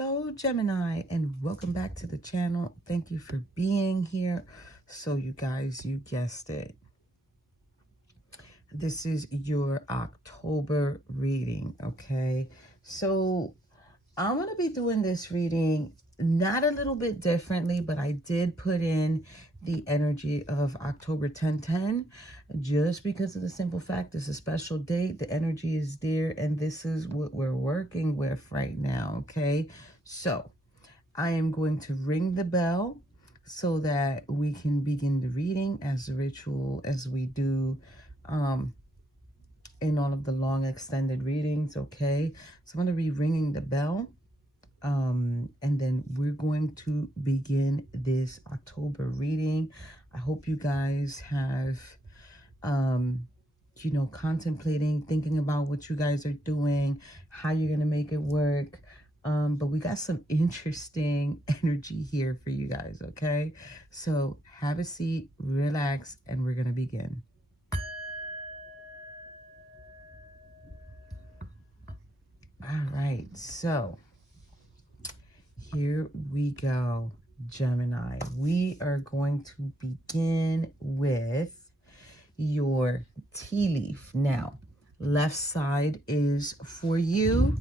Hello, Gemini, and welcome back to the channel. Thank you for being here. So you guys, you guessed it. This is your October reading, okay? So I'm going to be doing this reading not a little bit differently, but I did put in the energy of October 1010 just because of the simple fact it's a special date. The energy is there, and this is what we're working with right now, okay? So I am going to ring the bell so that we can begin the reading as a ritual as we do in all of the long extended readings, okay? So I'm going to be ringing the bell. And then we're going to begin this October reading. I hope you guys have, contemplating, thinking about what you guys are doing, how you're going to make it work. But we got some interesting energy here for you guys, okay? So have a seat, relax, and we're going to begin. All right, so here we go, Gemini. We are going to begin with your tea leaf. Now, left side is for you.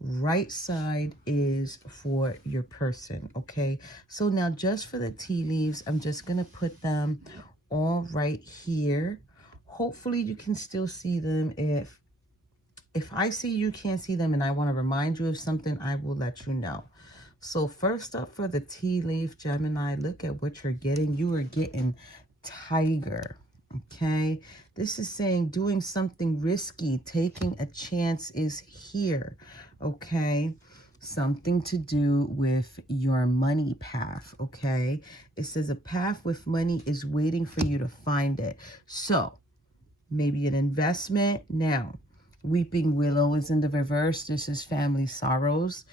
Right side is for your person, okay? So now just for the tea leaves, I'm just going to put them all right here. Hopefully you can still see them. If I see you can't see them and I want to remind you of something, I will let you know. So first up for the tea leaf, Gemini, look at what you're getting. You are getting tiger, okay? This is saying doing something risky, taking a chance is here, okay? Something to do with your money path, okay? It says a path with money is waiting for you to find it. So maybe an investment. Now, weeping willow is in the reverse. This is family sorrows.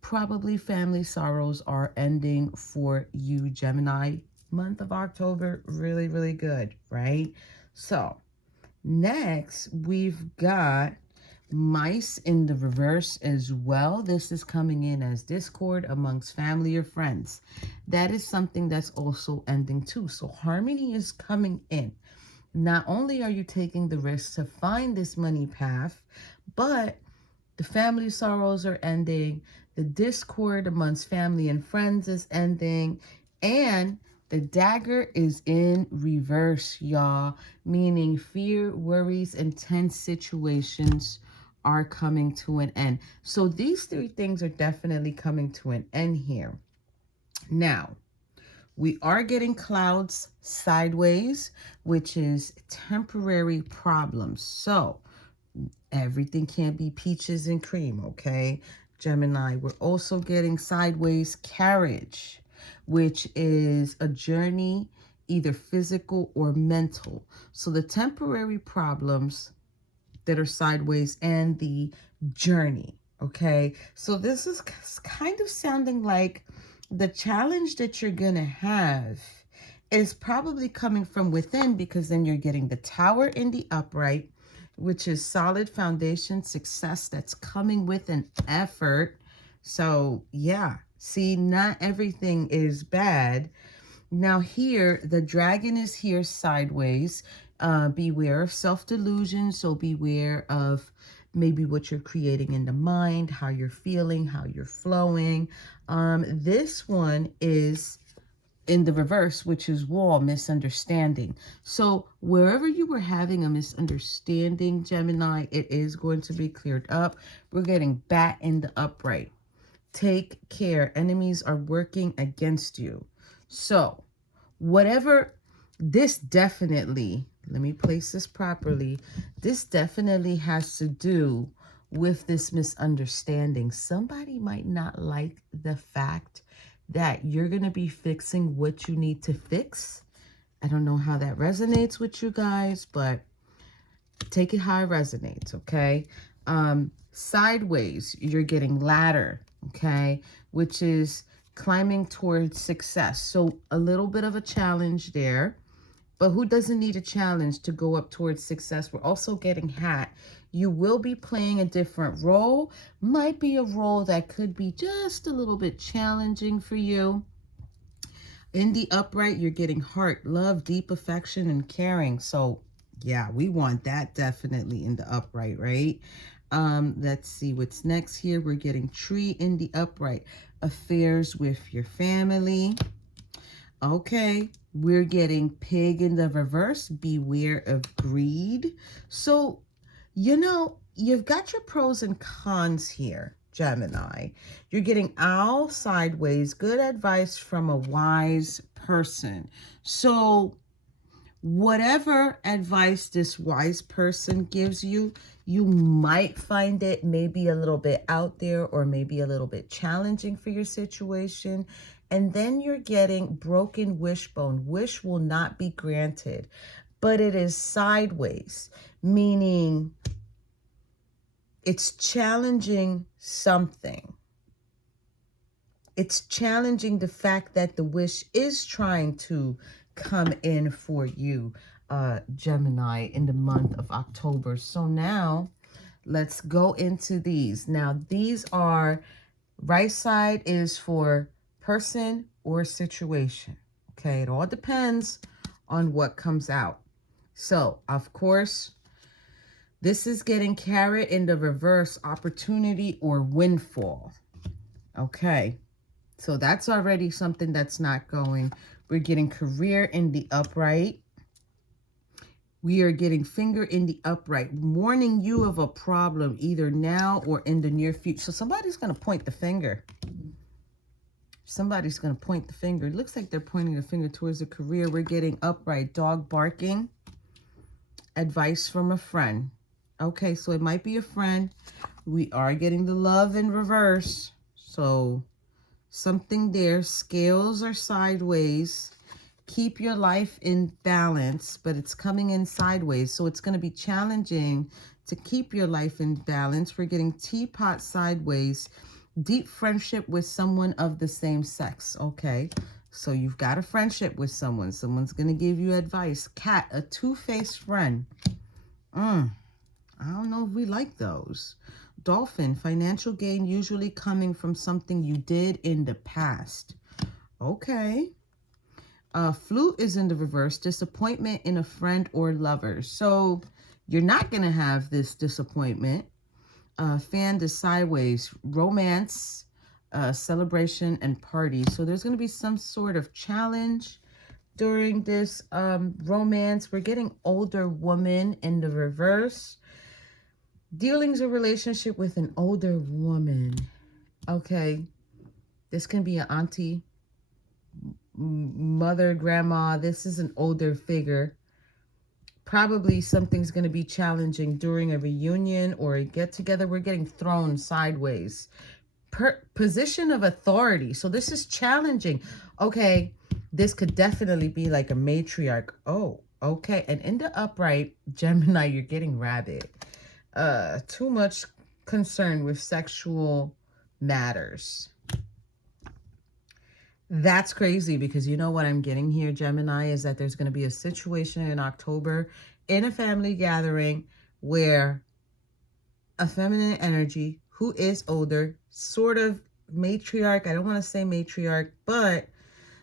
Probably family sorrows are ending for you, Gemini. Month of October, really, really good, right? So next, we've got mice in the reverse as well. This is coming in as discord amongst family or friends. That is something that's also ending too. So harmony is coming in. Not only are you taking the risk to find this money path, but the family sorrows are ending. The discord amongst family and friends is ending. And the dagger is in reverse, y'all. Meaning fear, worries, and tense situations are coming to an end. So these three things are definitely coming to an end here. Now, we are getting clouds sideways, which is temporary problems. So everything can't be peaches and cream, okay? Gemini, we're also getting sideways carriage, which is a journey, either physical or mental. So the temporary problems that are sideways and the journey, okay? So this is kind of sounding like the challenge that you're going to have is probably coming from within, because then you're getting the tower in the upright, which is solid foundation success that's coming with an effort. So yeah, see, not everything is bad. Now here, the dragon is here sideways. Beware of self-delusion. So beware of maybe what you're creating in the mind, how you're feeling, how you're flowing. This one is in the reverse, which is wall, misunderstanding. So wherever you were having a misunderstanding, Gemini, it is going to be cleared up. We're getting bat in the upright. Take care. Enemies are working against you. So whatever, this definitely, let me place this properly. This definitely has to do with this misunderstanding. Somebody might not like the fact that you're going to be fixing what you need to fix. I don't know how that resonates with you guys, but take it how it resonates, okay? Sideways, you're getting ladder, okay? Which is climbing towards success. So a little bit of a challenge there, But who doesn't need a challenge to go up towards success? We're also getting hat. You will be playing a different role. Might be a role that could be just a little bit challenging for you. In the upright, you're getting heart, love, deep affection, and caring. So, yeah, we want that definitely in the upright, right? Let's see what's next here. We're getting tree in the upright. Affairs with your family. Okay, we're getting pig in the reverse. Beware of greed. So, you know, you've got your pros and cons here, Gemini. You're getting owl sideways. Good advice from a wise person. So whatever advice this wise person gives you, you might find it maybe a little bit out there or maybe a little bit challenging for your situation. And then you're getting broken wishbone. Wish will not be granted, but it is sideways, meaning it's challenging something. It's challenging the fact that the wish is trying to come in for you, Gemini, in the month of October. So now let's go into these. Now, these are, right side is for person or situation. Okay, it all depends on what comes out. So, of course, this is getting carrot in the reverse, opportunity or windfall. Okay, so that's already something that's not going. We're getting career in the upright. We are getting finger in the upright, warning you of a problem either now or in the near future. So somebody's going to point the finger. Somebody's going to point the finger. It looks like they're pointing the finger towards the career. We're getting upright, dog barking, advice from a friend. Okay, so it might be a friend. We are getting the love in reverse. So something there. Scales are sideways. Keep your life in balance, but it's coming in sideways. So it's going to be challenging to keep your life in balance. We're getting teapot sideways. Deep friendship with someone of the same sex. Okay, so you've got a friendship with someone. Someone's going to give you advice. Cat, a two-faced friend. I don't know if we like those. Dolphin, financial gain usually coming from something you did in the past. Okay. Flute is in the reverse. Disappointment in a friend or lover. So you're not going to have this disappointment. Fan is sideways. Romance, celebration, and party. So there's going to be some sort of challenge during this romance. We're getting older woman in the reverse. Dealings or relationship with an older woman. Okay. This can be an auntie, mother, grandma. This is an older figure. Probably something's going to be challenging during a reunion or a get-together. We're getting thrown sideways. Position of authority. So this is challenging. Okay, this could definitely be like a matriarch. Oh, okay. And in the upright, Gemini, you're getting rabbit. Too much concern with sexual matters. That's crazy, because you know what I'm getting here, Gemini, is that there's going to be a situation in October in a family gathering where a feminine energy who is older, sort of matriarch, I don't want to say matriarch, but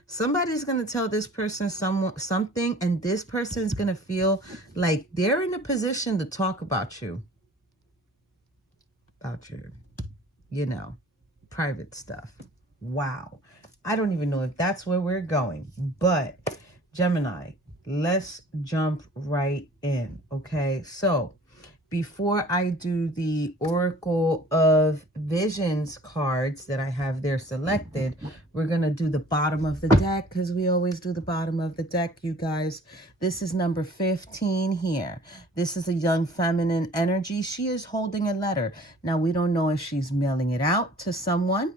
somebody's going to tell this person something, and this person is going to feel like they're in a position to talk about you. About your, you know, private stuff. Wow. I don't even know if that's where we're going, but Gemini, let's jump right in. Okay, so before I do the Oracle of Visions cards that I have there selected, we're going to do the bottom of the deck, because we always do the bottom of the deck, you guys. This is number 15 here. This is a young feminine energy. She is holding a letter. Now, we don't know if she's mailing it out to someone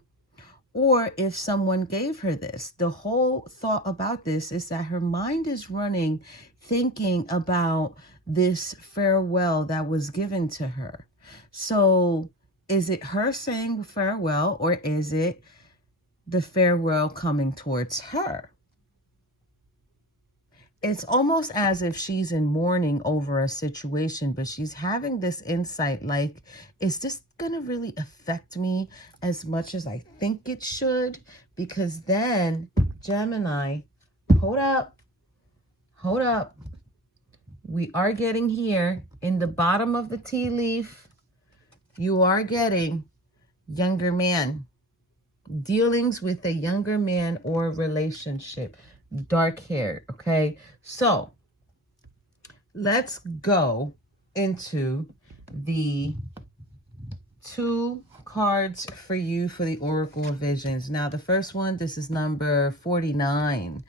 or if someone gave her this. The whole thought about this is that her mind is running, thinking about this farewell that was given to her. So is it her saying farewell, or is it the farewell coming towards her? it's almost as if she's in mourning over a situation, but she's having this insight like, is this going to really affect me as much as I think it should? Because then, Gemini, hold up, hold up. We are getting here in the bottom of the tea leaf. You are getting younger man. Dealings with a younger man or relationship. Dark hair, okay? So, let's go into the 2 cards for you for the Oracle of Visions. Now, the first one, this is number 49.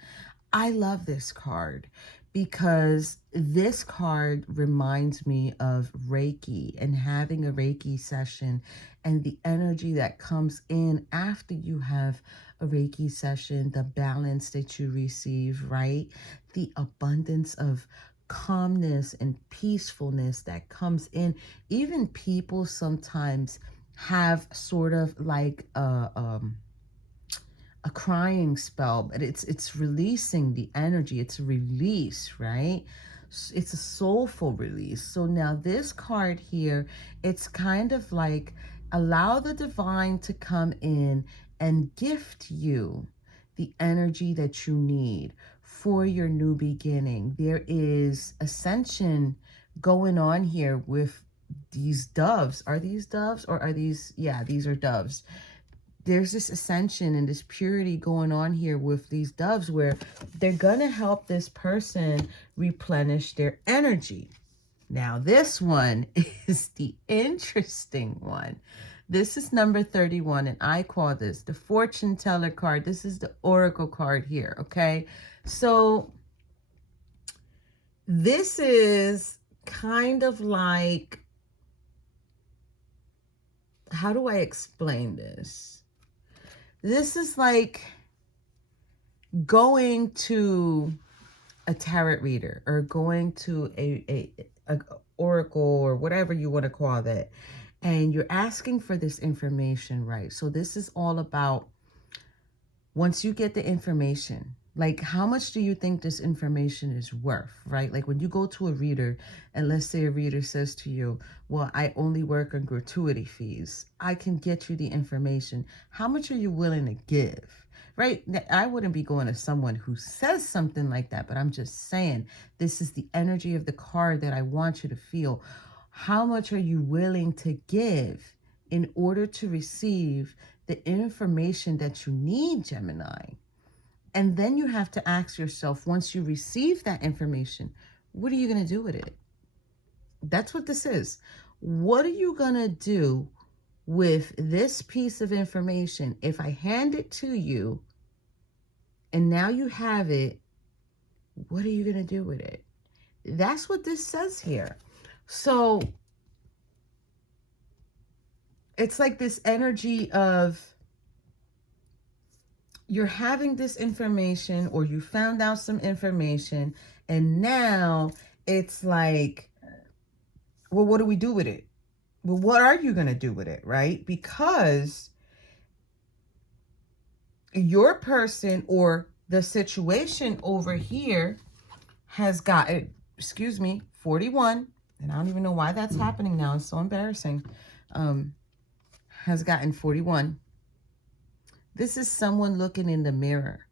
I love this card because this card reminds me of Reiki and having a Reiki session and the energy that comes in after you have a Reiki session, the balance that you receive, right? The abundance of calmness and peacefulness that comes in. Even people sometimes have sort of like a crying spell, but it's releasing the energy. It's a release, right? It's a soulful release. So now this card here, it's kind of like allow the divine to come in and gift you the energy that you need for your new beginning. There is ascension going on here with these doves. Are these doves or are these? Yeah, these are doves. There's this ascension and this purity going on here with these doves where they're going to help this person replenish their energy. Now, this one is the interesting one. This is number 31, and I call this the fortune teller card. This is the oracle card here, okay? So this is kind of like, how do I explain this? This is like going to a tarot reader or going to a oracle or whatever you want to call that. And you're asking for this information, right? So this is all about once you get the information, like how much do you think this information is worth, right? Like when you go to a reader and let's say a reader says to you, well, I only work on gratuity fees. I can get you the information. How much are you willing to give? Right? I wouldn't be going to someone who says something like that, but I'm just saying this is the energy of the card that I want you to feel. How much are you willing to give in order to receive the information that you need, Gemini? And then you have to ask yourself, once you receive that information, what are you going to do with it? That's what this is. What are you going to do with this piece of information? If I hand it to you and now you have it, what are you going to do with it? That's what this says here. So it's like this energy of you're having this information or you found out some information and now it's like, well, what do we do with it? Well, what are you going to do with it, right? Because your person or the situation over here has got, 41, and I don't even know why that's happening now. It's so embarrassing. Has gotten 41. This is someone looking in the mirror.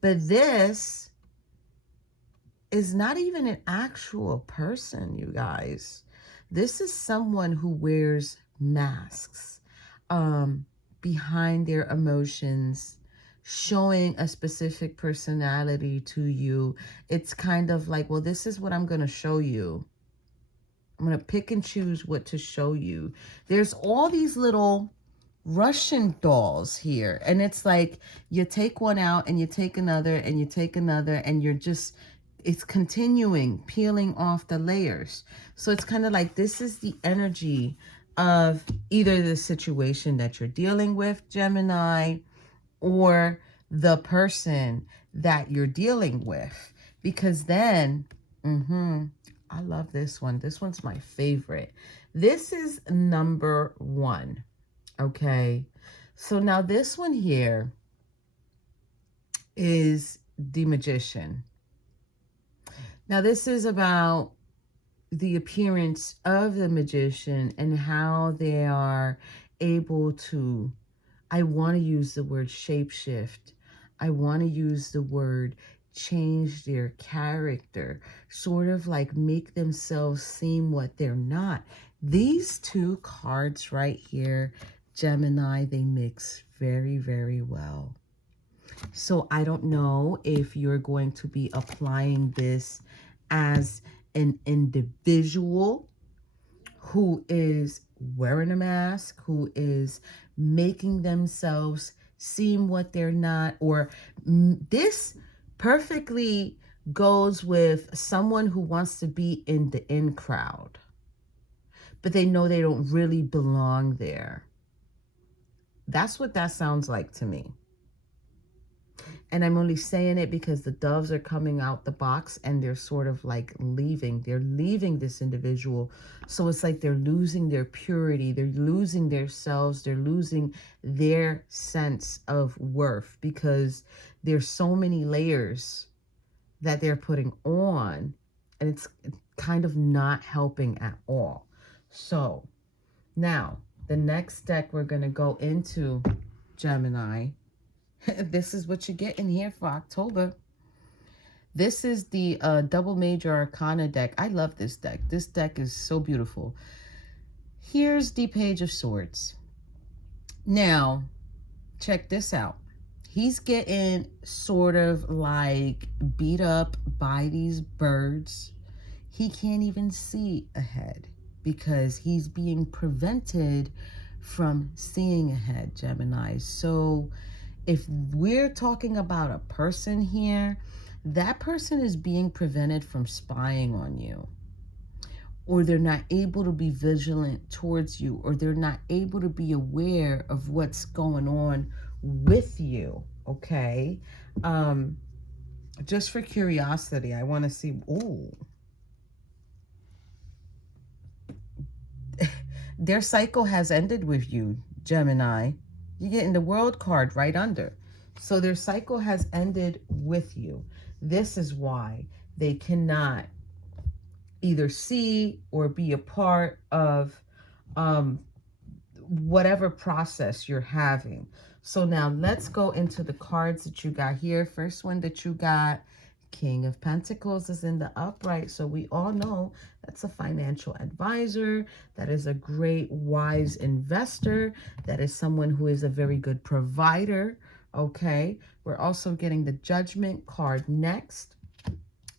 But this is not even an actual person, you guys. This is someone who wears masks behind their emotions, showing a specific personality to you. It's kind of like, well, this is what I'm going to show you. I'm going to pick and choose what to show you. There's all these little Russian dolls here. And it's like you take one out and you take another and you take another and you're just, it's continuing, peeling off the layers. So it's kind of like this is the energy of either the situation that you're dealing with, Gemini, or the person that you're dealing with. Because then, I love this one. This one's my favorite. This is number 1. Okay. So now this one here is the Magician. Now, this is about the appearance of the magician and how they are able to, I want to use the word shapeshift. I want to use the word change their character, sort of like make themselves seem what they're not. These two cards right here, Gemini, they mix very, very well. So I don't know if you're going to be applying this as an individual who is wearing a mask, who is making themselves seem what they're not, or this perfectly goes with someone who wants to be in the in crowd, but they know they don't really belong there. That's what that sounds like to me. And I'm only saying it because the doves are coming out the box and they're sort of like leaving. They're leaving this individual. So it's like they're losing their purity. They're losing their selves. They're losing their sense of worth because there's so many layers that they're putting on. And it's kind of not helping at all. So now the next deck we're going to go into, Gemini. This is what you're getting here for October. This is the double major arcana deck. I love this deck. This deck is so beautiful. Here's the Page of Swords. Now, check this out. He's getting sort of like beat up by these birds. He can't even see ahead because he's being prevented from seeing ahead, Gemini. So if we're talking about a person here, that person is being prevented from spying on you, or they're not able to be vigilant towards you, or they're not able to be aware of what's going on with you, okay? Just for curiosity, I want to see, ooh. Their cycle has ended with you, Gemini. You're getting the World card right under. So their cycle has ended with you. This is why they cannot either see or be a part of whatever process you're having. So now let's go into the cards that you got here. First one that you got, King of Pentacles is in the upright. So we all know that's a financial advisor. That is a great, wise investor. That is someone who is a very good provider. Okay. We're also getting the Judgment card next.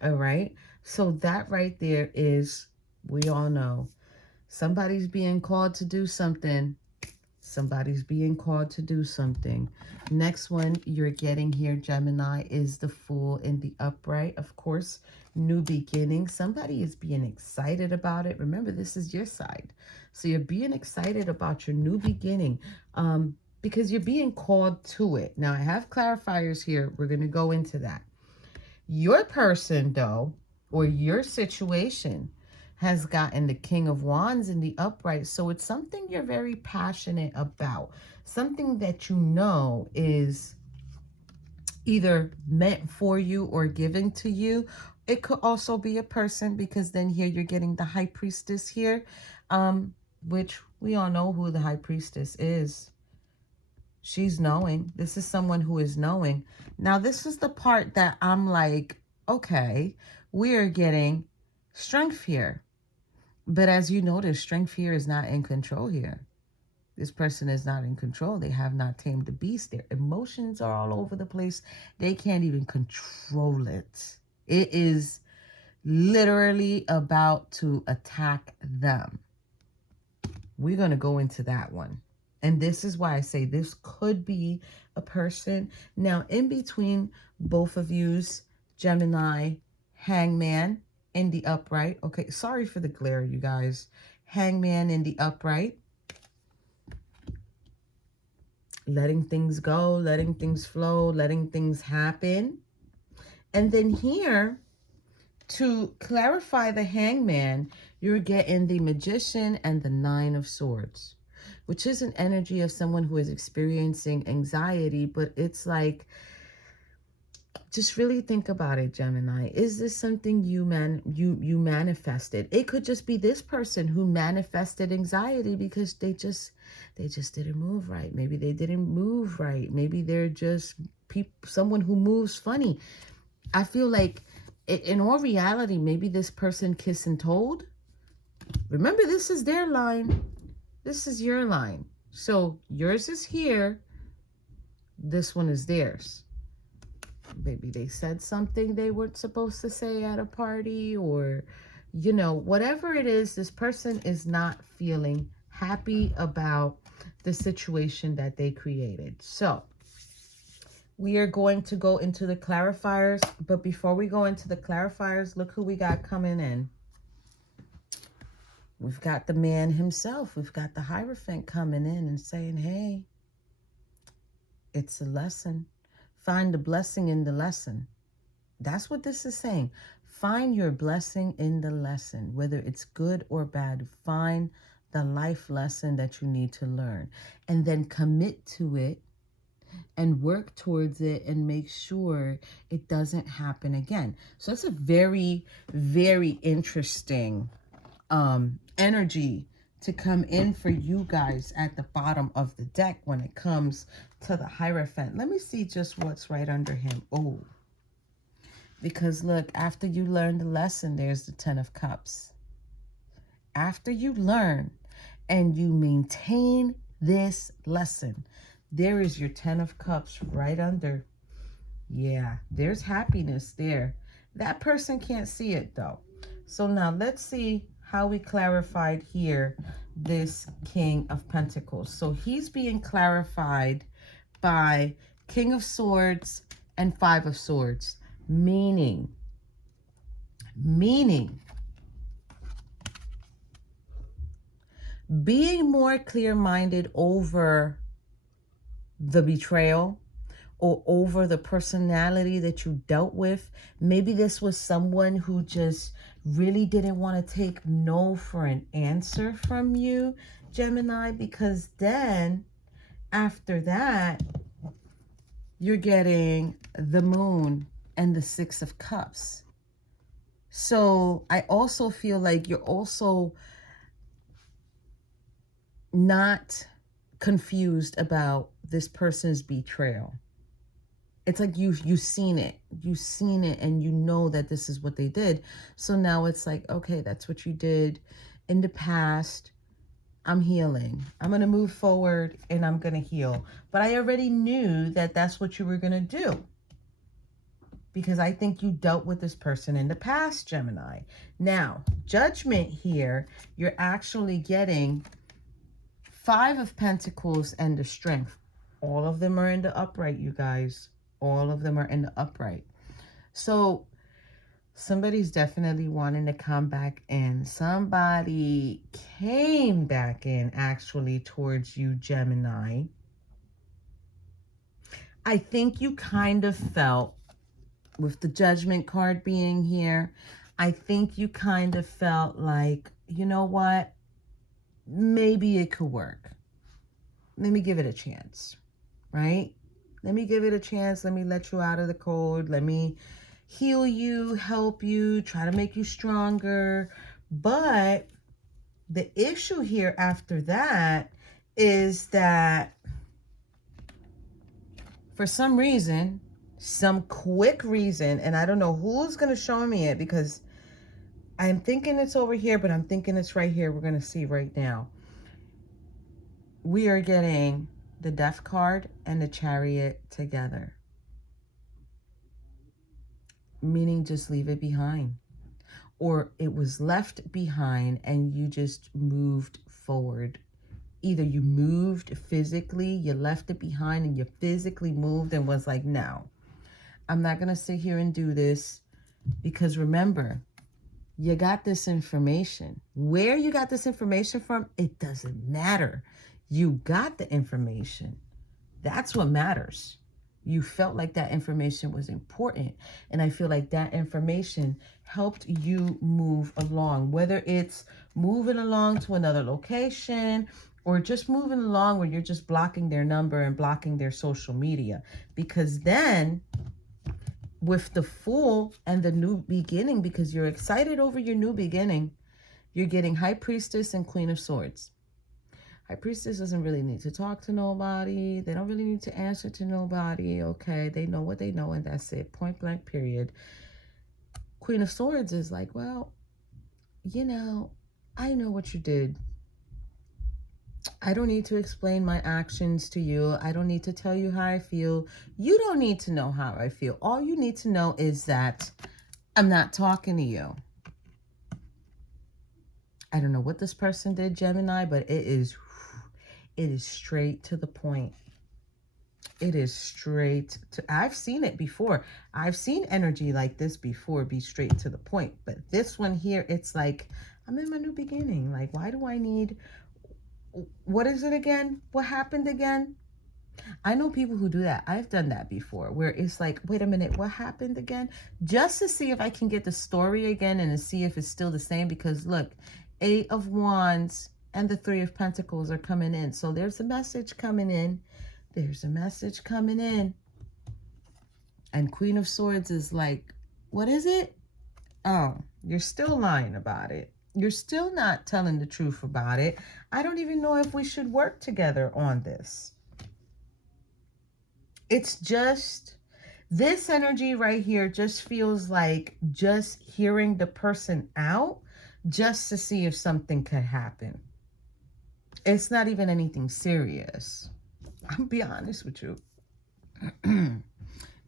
All right. So that right there is, we all know, somebody's being called to do something. Somebody's being called to do something. Next one you're getting here, Gemini, is the Fool in the upright. Of course, new beginning. Somebody is being excited about it. Remember, this is your side. So you're being excited about your new beginning because you're being called to it. Now, I have clarifiers here. We're going to go into that. Your person, though, or your situation has gotten the King of Wands in the upright. So it's something you're very passionate about. Something that you know is either meant for you or given to you. It could also be a person, because then here you're getting the High Priestess here, which we all know who the High Priestess is. She's knowing. This is someone who is knowing. Now, this is the part that I'm like, okay, we are getting Strength here. But as you notice, Strength here is not in control here. This person is not in control. They have not tamed the beast. Their emotions are all over the place. They can't even control it. It is literally about to attack them. We're going to go into that one. And this is why I say this could be a person. Now, in between both of yous, Gemini, Hangman in the upright. Okay, sorry for the glare, you guys. Hangman in the upright. Letting things go, letting things flow, letting things happen. And then here, to clarify the Hangman, you're getting the Magician and the Nine of Swords, which is an energy of someone who is experiencing anxiety, but it's like Just really think about it, Gemini. Is this something you manifested? It could just be this person who manifested anxiety because they just didn't move right. Maybe they didn't move right. Maybe they're just someone who moves funny. I feel like in all reality, maybe this person kissed and told. Remember, this is their line. This is your line. So yours is here. This one is theirs. Maybe they said something they weren't supposed to say at a party, or, you know, whatever it is, this person is not feeling happy about the situation that they created. So we are going to go into the clarifiers. But before we go into the clarifiers, look who we got coming in. We've got the man himself. We've got the Hierophant coming in and saying, hey, it's a lesson. Find the blessing in the lesson. That's what this is saying. Find your blessing in the lesson, whether it's good or bad. Find the life lesson that you need to learn, and then commit to it and work towards it and make sure it doesn't happen again. So it's a very, very interesting energy to come in for you guys at the bottom of the deck when it comes to the Hierophant. Let me see just what's right under him. Oh, because look, after you learn the lesson, there's the 10 of Cups. After you learn and you maintain this lesson, there is your 10 of Cups right under. Yeah, there's happiness there. That person can't see it though. So now let's see how we clarified here this King of Pentacles. So he's being clarified by King of Swords and 5 of Swords, meaning being more clear-minded over the betrayal or over the personality that you dealt with. Maybe this was someone who just really didn't want to take no for an answer from you, Gemini, because then after that, you're getting the Moon and the 6 of Cups. So I also feel like you're also not confused about this person's betrayal. It's like you've seen it. You've seen it and you know that this is what they did. So now it's like, okay, that's what you did in the past. I'm healing. I'm going to move forward and I'm going to heal. But I already knew that that's what you were going to do, because I think you dealt with this person in the past, Gemini. Now, Judgment here, you're actually getting 5 of Pentacles and the Strength. All of them are in the upright, you guys. All of them are in the upright. So somebody's definitely wanting to come back in. Somebody came back in actually towards you, Gemini. I think you kind of felt, with the Judgment card being here, I think you kind of felt like, you know what? Maybe it could work. Let me give it a chance, right? Let me give it a chance. Let me let you out of the cold. Let me heal you, help you, try to make you stronger. But the issue here after that is that for some reason, some quick reason, and I don't know who's going to show me it, because I'm thinking it's over here, but I'm thinking it's right here. We're going to see right now. We are getting the Death card and the Chariot together, meaning just leave it behind, or it was left behind and you just moved forward. Either you moved physically, you left it behind and you physically moved and was like, no, I'm not going to sit here and do this, because remember, you got this information. Where you got this information from, it doesn't matter. You got the information. That's what matters. You felt like that information was important. And I feel like that information helped you move along, whether it's moving along to another location or just moving along where you're just blocking their number and blocking their social media. Because then with the Fool and the new beginning, because you're excited over your new beginning, you're getting High Priestess and Queen of Swords. High Priestess doesn't really need to talk to nobody. They don't really need to answer to nobody, okay? They know what they know, and that's it. Point blank, period. Queen of Swords is like, well, you know, I know what you did. I don't need to explain my actions to you. I don't need to tell you how I feel. You don't need to know how I feel. All you need to know is that I'm not talking to you. I don't know what this person did, Gemini, but it is straight to the point. It is straight to, I've seen it before. I've seen energy like this before be straight to the point. But this one here, it's like, I'm in my new beginning. Like, why do I need, what is it again? What happened again? I know people who do that. I've done that before, where it's like, wait a minute, what happened again? Just to see if I can get the story again and to see if it's still the same. Because look, 8 of Wands and the 3 of Pentacles are coming in. So there's a message coming in. There's a message coming in. And Queen of Swords is like, what is it? Oh, you're still lying about it. You're still not telling the truth about it. I don't even know if we should work together on this. It's just, this energy right here just feels like just hearing the person out just to see if something could happen. It's not even anything serious. I'll be honest with you.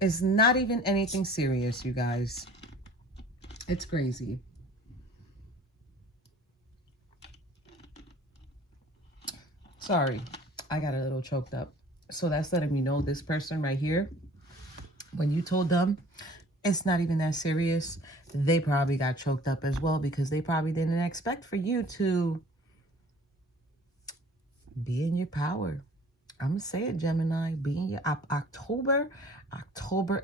It's not even anything serious, you guys. It's crazy. Sorry, I got a little choked up. So that's letting me know this person right here, when you told them it's not even that serious, they probably got choked up as well, because they probably didn't expect for you to be in your power. I'm going to say it, Gemini, be in your October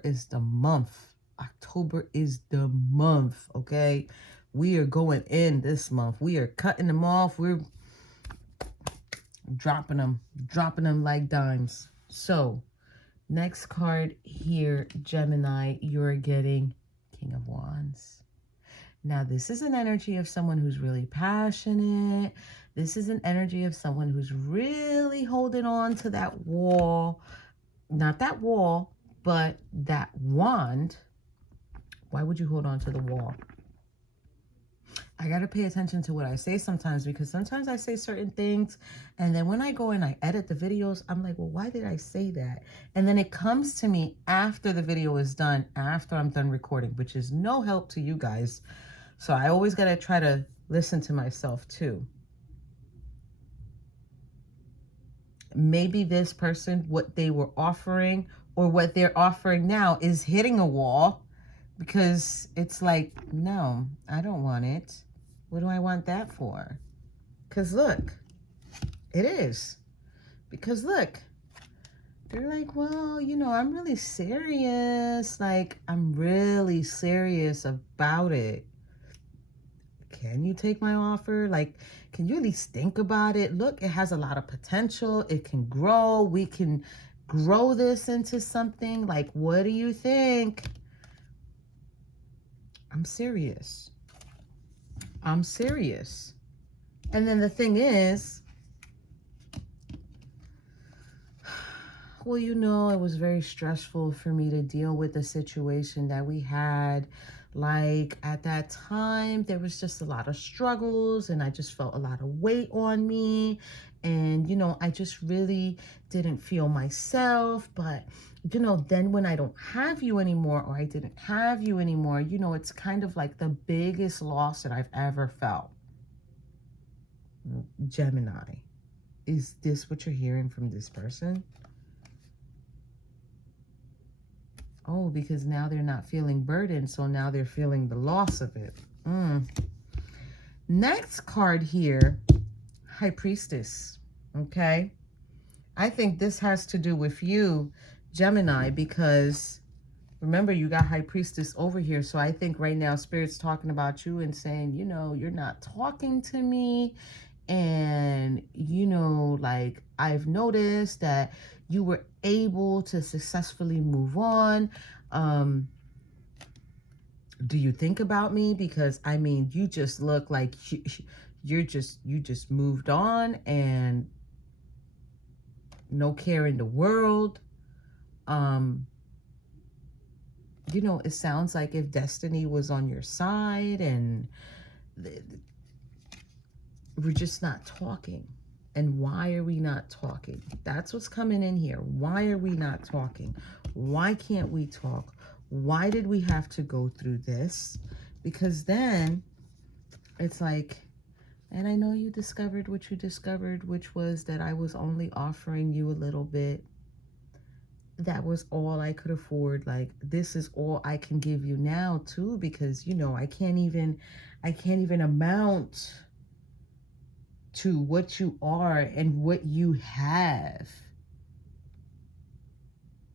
is the month. October is the month, okay? We are going in this month. We are cutting them off. We're dropping them like dimes. So next card here, Gemini, you're getting King of Wands. Now, this is an energy of someone who's really passionate. This is an energy of someone who's really holding on to that wall. Not that wall, but that wand. Why would you hold on to the wall? I got to pay attention to what I say sometimes, because sometimes I say certain things, and then when I go and I edit the videos, I'm like, well, why did I say that? And then it comes to me after the video is done, after I'm done recording, which is no help to you guys. So I always got to try to listen to myself too. Maybe this person, what they were offering or what they're offering now is hitting a wall, because it's like, no, I don't want it. What do I want that for? Because look, it is. Because look, they're like, well, you know, I'm really serious. Like, I'm really serious about it. Can you take my offer? Like, can you at least think about it? Look, it has a lot of potential. It can grow. We can grow this into something. Like, what do you think? I'm serious. I'm serious. And then the thing is, well, you know, it was very stressful for me to deal with the situation that we had. Like, at that time, there was just a lot of struggles, and I just felt a lot of weight on me. And, you know, I just really didn't feel myself. But, you know, then when I don't have you anymore, or I didn't have you anymore, you know, it's kind of like the biggest loss that I've ever felt. Gemini, is this what you're hearing from this person? Oh, because now they're not feeling burdened, so now they're feeling the loss of it. Next card here, High Priestess, okay? I think this has to do with you, Gemini, because remember, you got High Priestess over here, so I think right now Spirit's talking about you and saying, you know, you're not talking to me, and, you know, like, I've noticed that you were able to successfully move on. Do you think about me? Because I mean, you just look like you just moved on and no care in the world. You know, it sounds like if destiny was on your side, and we're just not talking. And why are we not talking? That's what's coming in here. Why are we not talking? Why can't we talk? Why did we have to go through this? Because then it's like, and I know you discovered what you discovered, which was that I was only offering you a little bit. That was all I could afford. Like, this is all I can give you now too, because, you know, I can't even amount to what you are and what you have.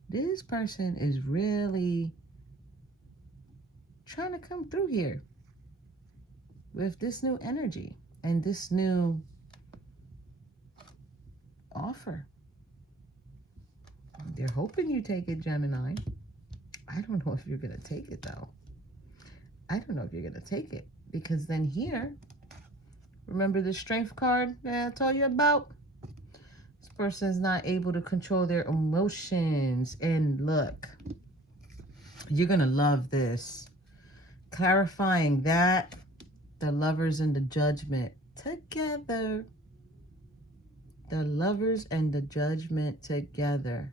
This person is really trying to come through here with this new energy and this new offer. They're hoping you take it, Gemini. I don't know if you're going to take it, though. I don't know if you're going to take it, because then here, remember the strength card that I told you about? This person is not able to control their emotions. And look, you're going to love this. Clarifying that, the Lovers and the Judgment together. The Lovers and the Judgment together.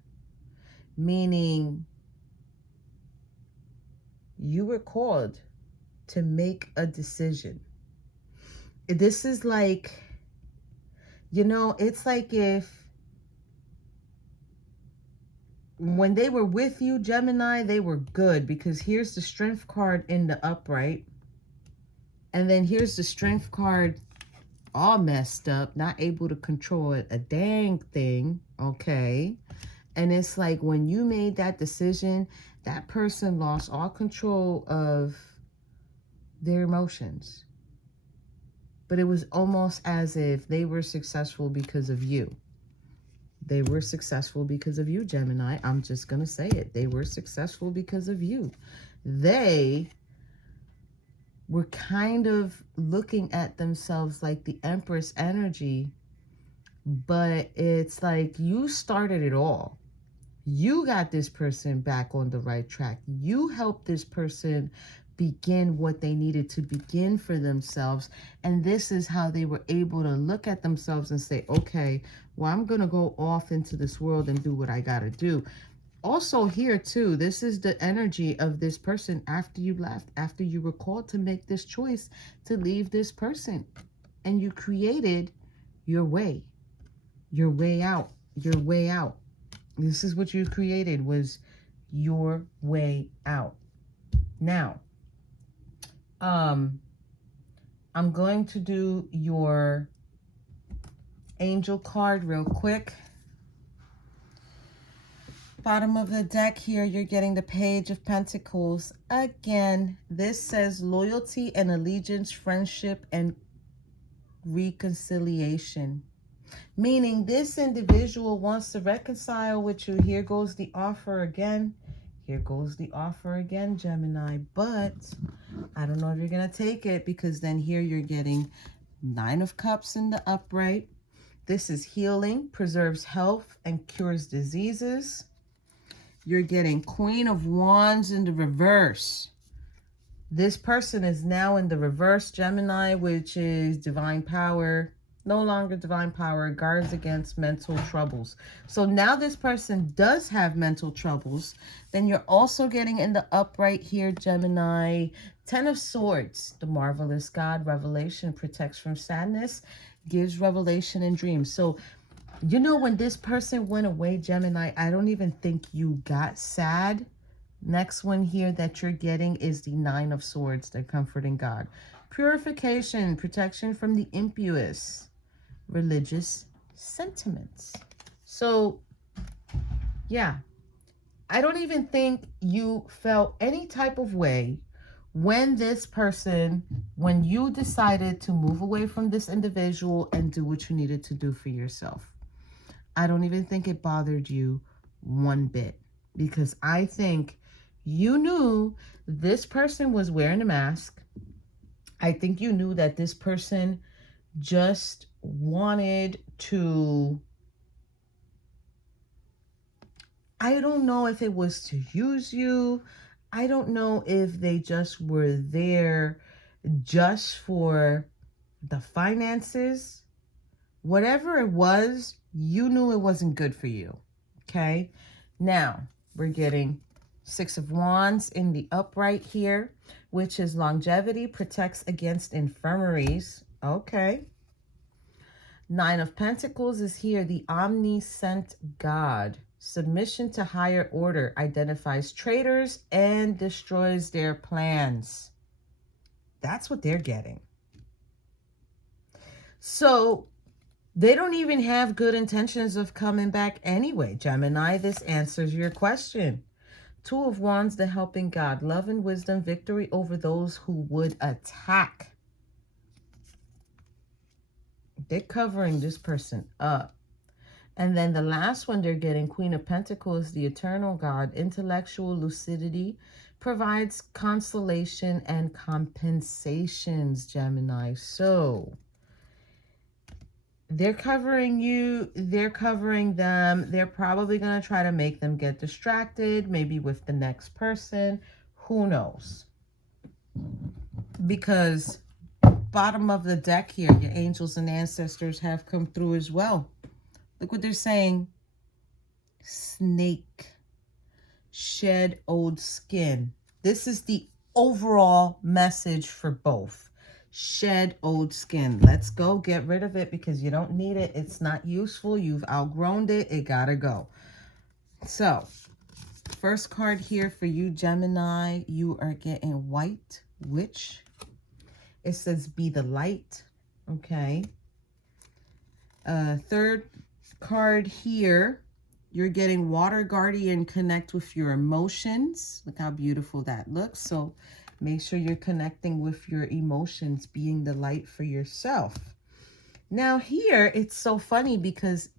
Meaning you were called to make a decision. This is like, you know, it's like if when they were with you, Gemini, they were good, because here's the Strength card in the upright. And then here's the Strength card all messed up, not able to control it, a dang thing, okay? And it's like when you made that decision, that person lost all control of their emotions. But it was almost as if they were successful because of you. They were successful because of you, Gemini. I'm just going to say it. They were successful because of you. They were kind of looking at themselves like the Empress energy, but it's like you started it all. You got this person back on the right track. You helped this person begin what they needed to begin for themselves. And this is how they were able to look at themselves and say, okay, well, I'm going to go off into this world and do what I got to do. Also here too, this is the energy of this person after you left, after you were called to make this choice to leave this person. And you created your way out, your way out. This is what you created, was your way out. Now, I'm going to do your angel card real quick. Bottom of the deck here, you're getting the Page of Pentacles. Again, this says loyalty and allegiance, friendship and reconciliation. Meaning this individual wants to reconcile with you. Here goes the offer again. Here goes the offer again, Gemini. But I don't know if you're going to take it, because then here you're getting 9 of Cups in the upright. This is healing, preserves health, and cures diseases. You're getting Queen of Wands in the reverse. This person is now in the reverse, Gemini, which is divine power. No longer divine power, guards against mental troubles. So now this person does have mental troubles. Then you're also getting in the upright here, Gemini, 10 of Swords, the marvelous God, revelation, protects from sadness, gives revelation in dreams. So, you know, when this person went away, Gemini, I don't even think you got sad. Next one here that you're getting is the 9 of Swords, the comforting God. Purification, protection from the impious, religious sentiments. So, yeah, I don't even think you felt any type of way when when you decided to move away from this individual and do what you needed to do for yourself. I don't even think it bothered you one bit, because I think You knew this person was wearing a mask. I think you knew that this person just wanted to, I don't know if it was to use you. I don't know if they just were there just for the finances. Whatever it was, you knew it wasn't good for you. Okay. Now we're getting Six of Wands in the upright here, which is longevity, protects against infirmaries. Okay. Nine of Pentacles is here, the omniscient God. Submission to higher order, identifies traitors and destroys their plans. That's what they're getting. So they don't even have good intentions of coming back anyway, Gemini. This answers your question. Two of Wands, the helping God. Love and wisdom, victory over those who would attack. They're covering this person up. And then the last one they're getting, Queen of Pentacles, the eternal God. Intellectual lucidity, provides consolation and compensations, Gemini. So they're covering you, they're covering them. They're probably going to try to make them get distracted, maybe with the next person. Who knows? Because bottom of the deck here, your angels and ancestors have come through as well. Look what they're saying. Snake, shed old skin. This is the overall message for both. Shed old skin. Let's go get rid of it because you don't need it. It's not useful. You've outgrown it. It gotta go. So, first card here for you, Gemini. You are getting White Witch. It says be the light. Okay. Third card here, you're getting Water Guardian, connect with your emotions. Look how beautiful that looks. So make sure you're connecting with your emotions, being the light for yourself. Now here, it's so funny because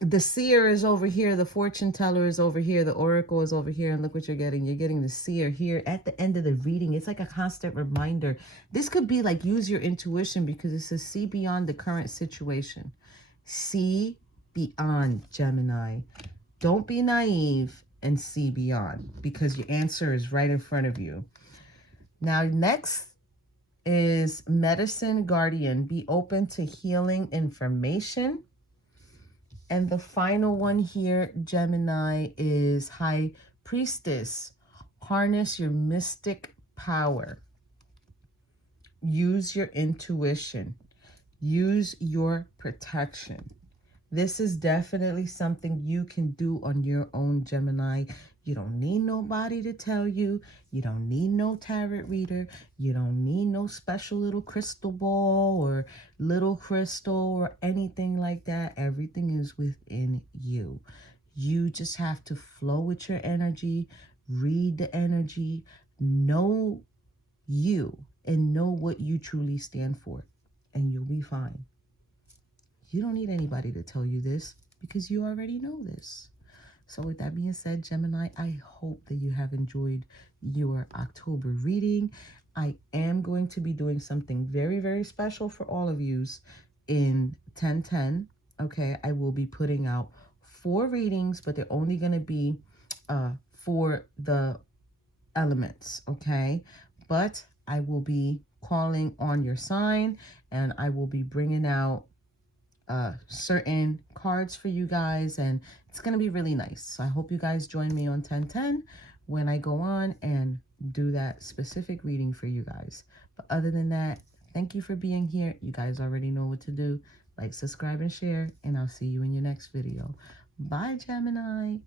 the seer is over here, the fortune teller is over here, the oracle is over here, and look what you're getting. You're getting the seer here at the end of the reading. It's like a constant reminder. This could be like use your intuition because it says see beyond the current situation. See beyond, Gemini. Don't be naive and see beyond because your answer is right in front of you. Now, next is Medicine Guardian. Be open to healing information. And the final one here, Gemini, is High Priestess. Harness your mystic power. Use your intuition. Use your protection. This is definitely something you can do on your own, Gemini. You don't need nobody to tell you. You don't need no tarot reader. You don't need no special little crystal ball or little crystal or anything like that. Everything is within you. You just have to flow with your energy, read the energy, know you, and know what you truly stand for, and you'll be fine. You don't need anybody to tell you this because you already know this. So with that being said, Gemini, I hope that you have enjoyed your October reading. I am going to be doing something very, very special for all of yous in 10/10. Okay, I will be putting out 4 readings, but they're only going to be for the elements, okay? But I will be calling on your sign, and I will be bringing out certain cards for you guys, and it's going to be really nice. So I hope you guys join me on 10/10 when I go on and do that specific reading for you guys. But other than that, thank you for being here. You guys already know what to do. Like, subscribe, and share, and I'll see you in your next video. Bye, Gemini.